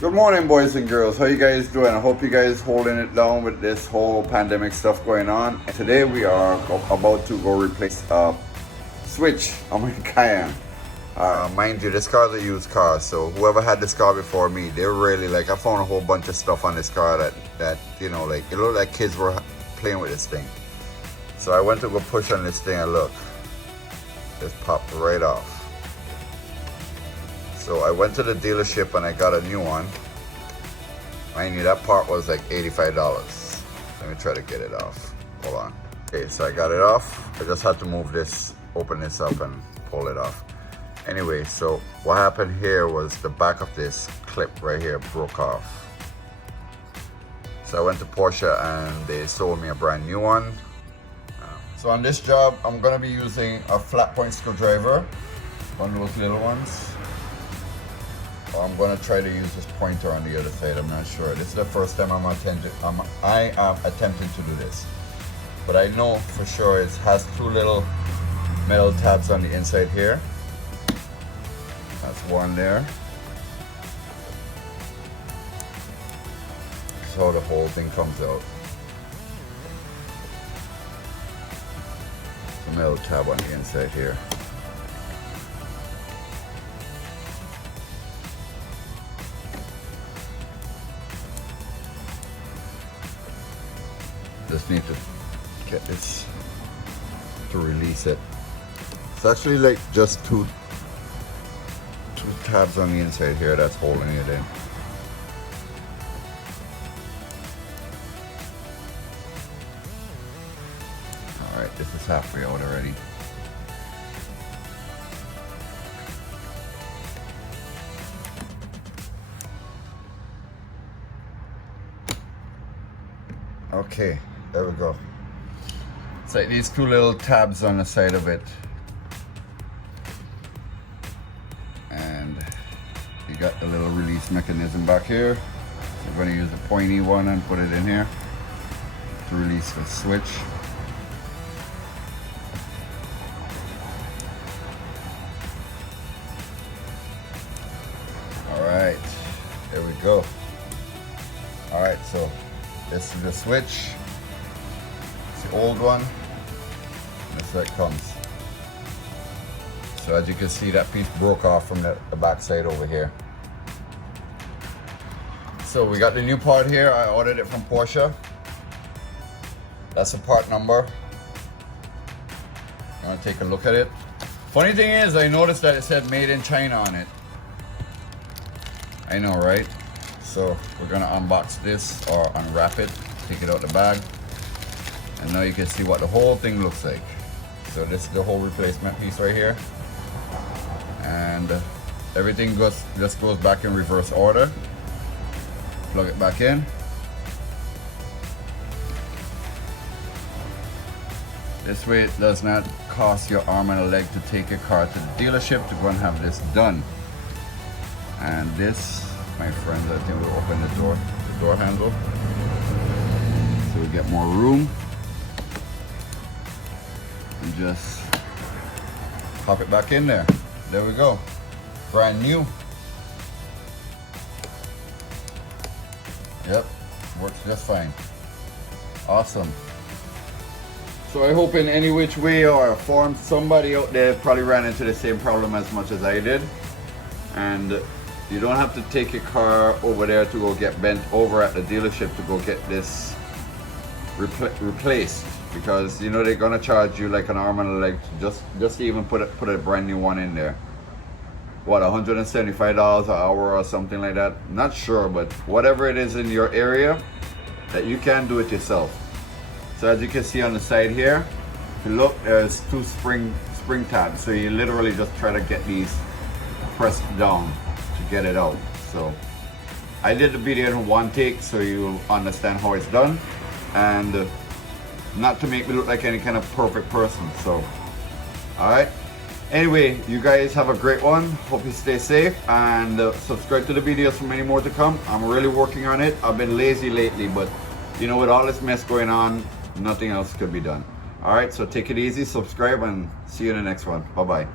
Good morning, boys and girls. How you guys doing? I hope you guys holding it down with this whole pandemic stuff going on. And today we are about to go replace a switch on my Cayenne. Mind you, this car is a used car, so whoever had this car before me, they really I found a whole bunch of stuff on this car that you know, it looked like kids were playing with this thing. So I went to go push on this thing and look, just popped right off. So I went to the dealership and I got a new one. Mind you, that part was like $85. Let me try to get it off. Hold on. Okay, so I got it off. I just had to move this, open this up and pull it off. Anyway, so what happened here was the back of this clip right here broke off. So I went to Porsche and they sold me a brand new one. So on this job, I'm gonna be using a flat point screwdriver, one of those little ones. I'm gonna try to use this pointer on the other side. I'm not sure. This is the first time I am attempting to do this, but I know for sure it has two little metal tabs on the inside here. That's one there. So the whole thing comes out. The metal tab on the inside here. Just need to get this to release it. It's actually like just two tabs on the inside here that's holding it in. Alright, this is halfway out already. Okay, there we go. It's like these two little tabs on the side of it. And you got the little release mechanism back here. So I'm going to use the pointy one and put it in here to release the switch. Alright, there we go. Alright, so this is the switch. It's the old one. That's how it comes. So as you can see, that piece broke off from the back side over here. So we got the new part here. I ordered it from Porsche. That's the part number. I'm gonna take a look at it. Funny thing is, I noticed that it said made in China on it. I know, right? So we're gonna unbox this or unwrap it, take it out the bag, and now you can see what the whole thing looks like. So this is the whole replacement piece right here, and everything just goes back in reverse order. Plug it back in. This way it does not cost your arm and a leg to take your car to the dealership to go and have this done. And this, my friends, I think we'll open the door handle, so we get more room, and just pop it back in there. There we go, brand new. Yep, works just fine. Awesome. So I hope in any which way or form somebody out there probably ran into the same problem as much as I did, and you don't have to take your car over there to go get bent over at the dealership to go get this replaced, because you know they're gonna charge you like an arm and a leg to just even put a brand new one in there. What, $175 an hour or something like that? Not sure, but whatever it is in your area that you can do it yourself. So as you can see on the side here, if you look, there's two spring tabs. So you literally just try to get these pressed down to get it out. So I did the video in one take so you'll understand how it's done, and not to make me look like any kind of perfect person. So alright, anyway, you guys have a great one. Hope you stay safe, and subscribe to the videos for many more to come. I'm really working on it. I've been lazy lately, but you know, with all this mess going on, nothing else could be done. Alright, so take it easy, subscribe, and see you in the next one. Bye bye.